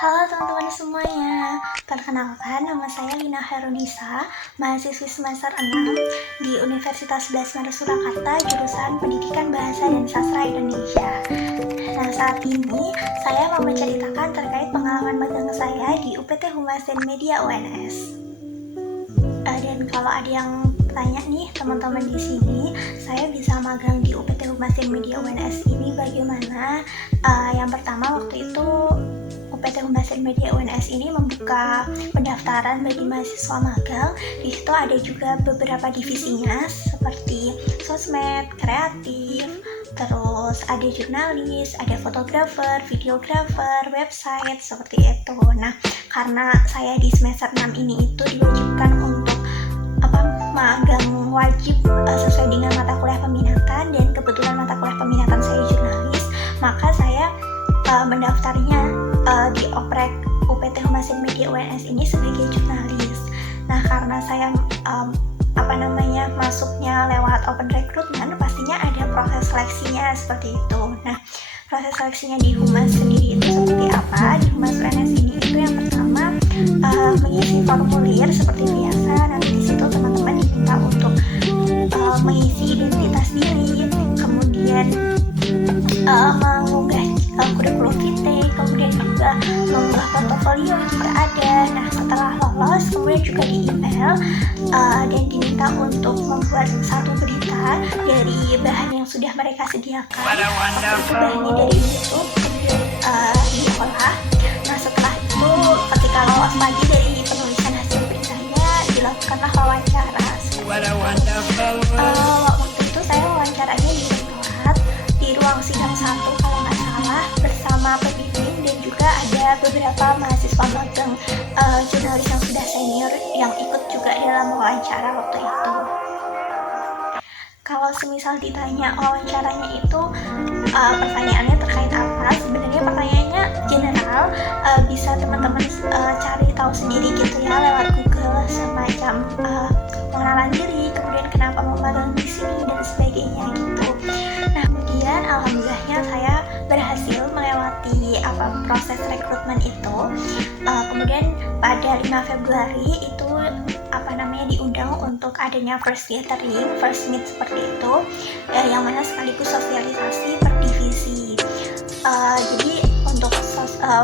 Halo teman-teman semuanya, perkenalkan nama saya Lina Herunisa, mahasiswi semester 6 di Universitas 11 Maret Surakarta, jurusan Pendidikan Bahasa dan Sastra Indonesia. Nah, saat ini saya mau menceritakan terkait pengalaman magang saya di UPT Humas dan Media UNS. Dan kalau ada yang tanya nih teman-teman di sini, saya bisa magang di UPT Humas dan Media UNS ini bagaimana? Yang pertama waktu itu UPT Humas dan Media UNS ini membuka pendaftaran bagi mahasiswa magang. Di situ ada juga beberapa divisinya seperti sosmed, kreatif, terus ada jurnalis, ada fotografer, videografer, website, seperti itu. Nah, karena saya di semester 6 ini itu diwajibkan untuk magang wajib sesuai dengan mata kuliah peminatan, dan kebetulan mata kuliah peminatan saya jurnalis, maka saya mendaftarnya di oprek UPT Humas dan Media UNS ini sebagai jurnalis. Nah, karena saya masuknya lewat open recruitment, pastinya ada proses seleksinya seperti itu. Nah, proses seleksinya di Humas sendiri itu seperti apa? Di Humas UNS ini itu yang pertama mengisi formulir seperti biasa. Nanti di situ teman-teman diminta untuk mengisi identitas diri, kemudian mengunggah kurikulum vitae, kemudian juga mengunggah portofolio jika ada. Nah, setelah lolos kemudian juga di email dan diminta untuk membuat satu berita dari bahan yang sudah mereka sediakan. Itu bahannya dari YouTube, kemudian diolah. Nah, setelah itu ketika lolos lagi dari penulisan hasil beritanya, dilakukanlah wawancara. Waktu itu saya wawancaranya di ruang sidang 1 kalau nggak salah, bersama pembimbing dan juga ada beberapa mahasiswa magang jurnalis yang sudah senior yang ikut juga dalam wawancara waktu itu. Kalau semisal ditanya wawancaranya itu pertanyaannya terkait apa, sebenarnya pertanyaannya general, bisa teman-teman cari tahu sendiri gitu ya lewat Google, semacam pengenalan diri, kemudian kenapa mau magang di sini dan sebagainya gitu. Nah, kemudian alhamdulillahnya saya berhasil melewati proses rekrutmen itu. Kemudian pada 5 Februari itu diundang untuk adanya first gathering, first meet seperti itu, yang mana sekaligus sosialisasi per divisi. Jadi untuk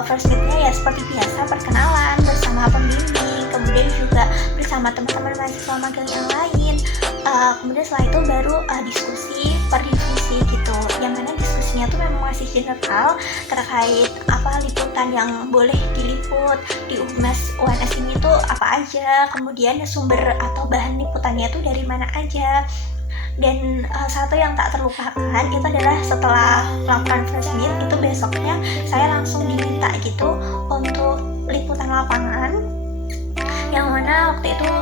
first meetnya ya seperti biasa, perkenalan bersama pembimbing, kemudian juga bersama teman-teman mahasiswa magang yang lain. Kemudian setelah itu baru diskusi per divisi gitu, yang mana diskusinya tuh memang masih general terkait liputan yang boleh diliput di Humas UNS ini tuh apa aja, kemudian sumber atau bahan liputannya tuh dari mana aja. Dan satu yang tak terlupakan itu adalah setelah melakukan first meet itu besoknya saya langsung diminta gitu untuk liputan lapangan, yang mana waktu itu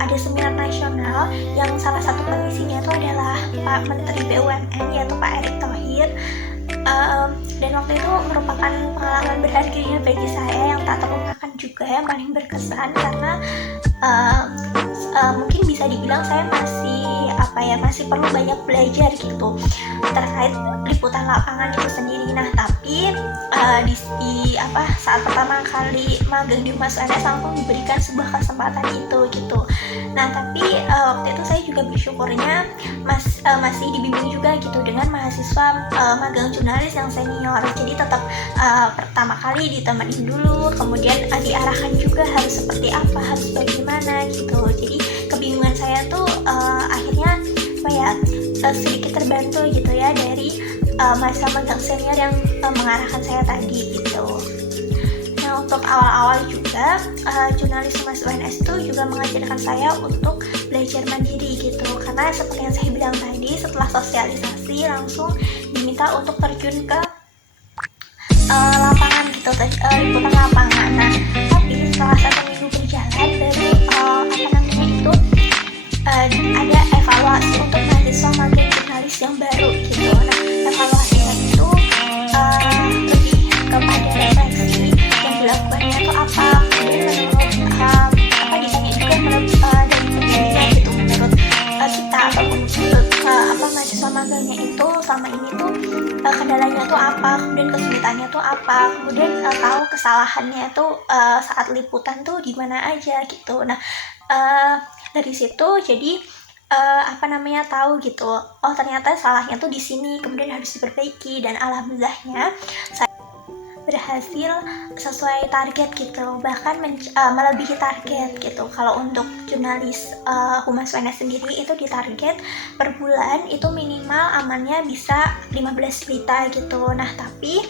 ada seminar nasional yang salah satu pengisinya itu adalah Pak Menteri BUMN yaitu Pak Erick Thohir. Dan waktu itu merupakan pengalaman berharga ya bagi saya, yang tak terlupakan juga, yang paling berkesan karena mungkin bisa dibilang saya masih perlu banyak belajar gitu terkait liputan lapangan itu sendiri. Nah, tapi saat pertama kali magang di Humas UNS langsung diberikan sebuah kesempatan itu gitu. Nah, tapi waktu itu saya juga bersyukurnya masih dibimbing juga gitu dengan mahasiswa magang jurnalis yang senior. Jadi tetap pertama kali ditemenin dulu, kemudian diarahkan juga harus seperti apa, harus bagaimana gitu. Jadi kebingungan saya tuh akhirnya sedikit terbantu gitu ya dari mahasiswa magang senior yang mengarahkan saya tadi gitu. Nah, untuk awal-awal juga jurnalis Humas UNS itu juga mengajarkan saya untuk belajar mandiri gitu, karena seperti yang saya bilang tadi, setelah sosialisasi langsung diminta untuk terjun ke lapangan gitu, liputan lapangan. Nah, tapi setelah 1 minggu berjalan baru ada evaluasi untuk mahasiswa magang jurnalis yang baru gitu. Nah, evaluasinya itu lebih kepada refleksi yang dilakukannya itu apa, kemudian menurut ditanya juga dari pembimbingnya gitu, menurut kita atau menurut mahasiswa magangnya itu selama ini tuh kendalanya tuh apa, kemudian kesulitannya tuh apa, kemudian tahu kesalahannya tuh saat liputan tuh di mana aja gitu. Nah dari situ jadi tahu gitu, oh ternyata salahnya tuh di sini, kemudian harus diperbaiki, dan alhamdulillahnya saya berhasil sesuai target gitu, bahkan melebihi target gitu. Kalau untuk jurnalis Humas UNS sendiri itu ditarget per bulan itu minimal amannya bisa 15 berita gitu. Nah tapi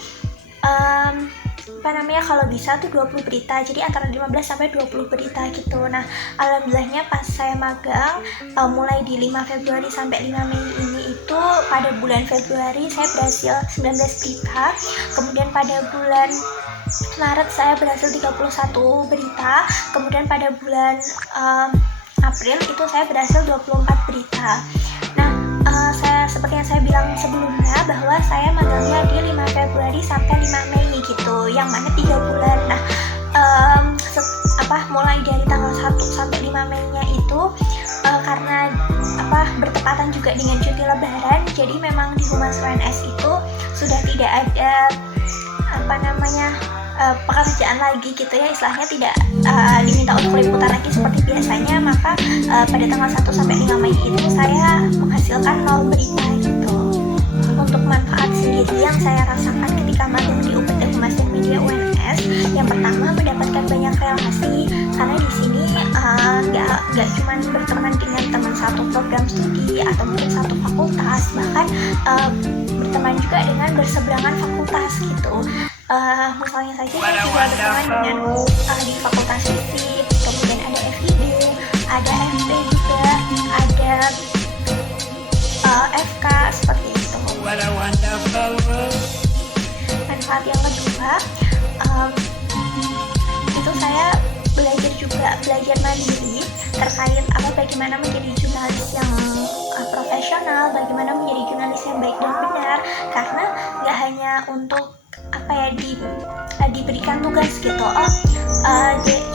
kalau bisa tuh 20 berita, jadi antara 15 sampai 20 berita gitu. Nah alhamdulillahnya pas saya magang mulai di 5 Februari sampai 5 Mei ini itu pada bulan Februari saya berhasil 19 berita, kemudian pada bulan Maret saya berhasil 31 berita, kemudian pada bulan April itu saya berhasil 24 berita. Nah seperti yang saya bilang sebelumnya bahwa saya magangnya di 5 Februari sampai 5 Mei gitu, yang mana 3 bulan. Nah mulai dari tanggal 1 sampai 5 Mei-nya itu karena bertepatan juga dengan cuti lebaran, jadi memang di Humas UNS itu sudah tidak ada pekerjaan lagi gitu ya, istilahnya tidak diminta untuk liputan lagi seperti biasanya. Maka pada tanggal 1 sampai 5 Mei itu saya menghasilkan 0 berita gitu. Untuk manfaat sendiri yang saya rasakan ketika magang di UPT Humas dan Media UNS, yang pertama mendapatkan banyak relasi, karena di sini nggak cuma berteman dengan teman satu program studi atau mungkin satu fakultas, bahkan berteman juga dengan berseberangan fakultas gitu. Misalnya saja saya juga berteman dengan di fakultas fisik, kemudian ada FIB, ada FP juga, ada FK seperti itu. Manfaat yang kedua itu saya belajar mandiri terkait bagaimana menjadi jurnalis yang profesional, bagaimana menjadi jurnalis yang baik dan benar, karena nggak hanya untuk diberikan tugas gitu,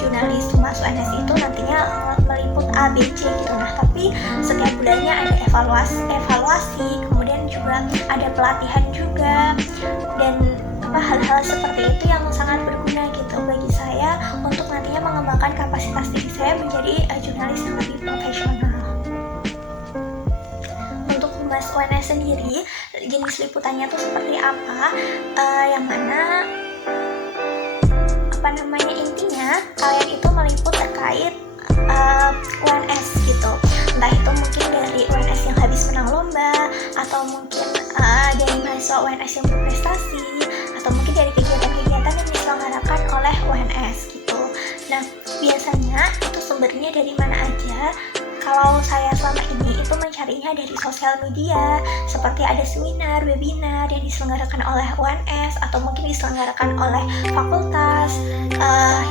jurnalis Humas UNS itu nantinya meliput A, B, C gitu. Nah tapi setiap bulannya ada evaluasi, kemudian juga ada pelatihan juga, dan hal-hal seperti itu yang sangat berguna gitu bagi saya untuk nantinya mengembangkan kapasitas diri saya menjadi jurnalis yang lebih profesional. Untuk Humas UNS sendiri, jenis liputannya tuh seperti apa? Yang mana intinya kalian itu meliput terkait UNS gitu, entah itu mungkin dari UNS yang habis menang lomba, atau mungkin dari mahasiswa UNS yang berprestasi, atau mungkin dari kegiatan-kegiatan yang diselenggarakan oleh UNS gitu. Nah biasanya itu sumbernya dari mana aja? Kalau saya selama ini itu mencarinya dari sosial media, seperti ada seminar, webinar yang diselenggarakan oleh UNS, atau mungkin diselenggarakan oleh fakultas,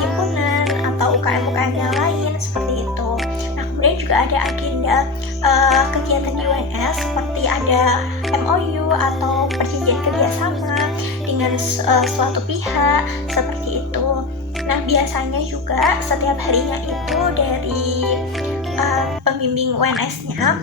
himpunan, atau UKM-UKM yang lain seperti itu. Nah kemudian juga ada agenda kegiatan di UNS, seperti ada MOU atau perjanjian kerjasama dengan suatu pihak seperti itu. Nah biasanya juga setiap harinya itu dari pembimbing UNS-nya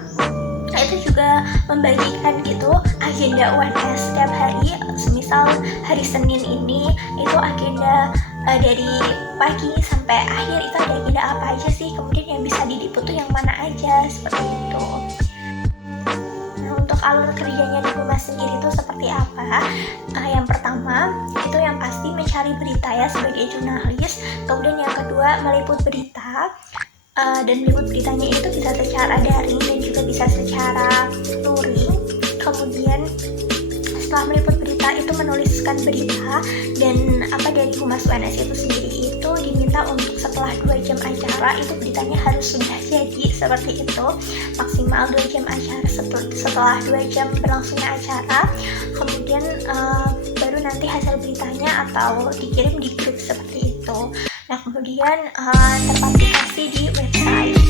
itu juga membagikan gitu agenda UNS setiap hari. Semisal hari Senin ini itu agenda dari pagi sampai akhir itu ada agenda apa aja sih, kemudian yang bisa diliput tuh yang mana aja, seperti itu. Nah untuk alur kerjanya di Humas sendiri itu seperti apa? Yang pertama itu yang pasti mencari berita ya sebagai jurnalis, kemudian yang kedua meliput berita. Dan meliput beritanya itu bisa secara daring dan juga bisa secara luring. Kemudian setelah meliput berita itu menuliskan berita, dan dari Humas UNS itu sendiri itu diminta untuk setelah 2 jam acara itu beritanya harus sudah jadi, seperti itu, maksimal 2 jam acara. Setelah 2 jam berlangsungnya acara, kemudian baru nanti hasil beritanya atau dikirim di grup seperti itu. Nah kemudian terpublikasi di website.